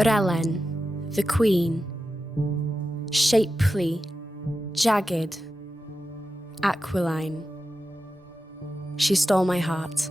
Yr Elen, the Queen, shapely, jagged, aquiline. She stole my heart.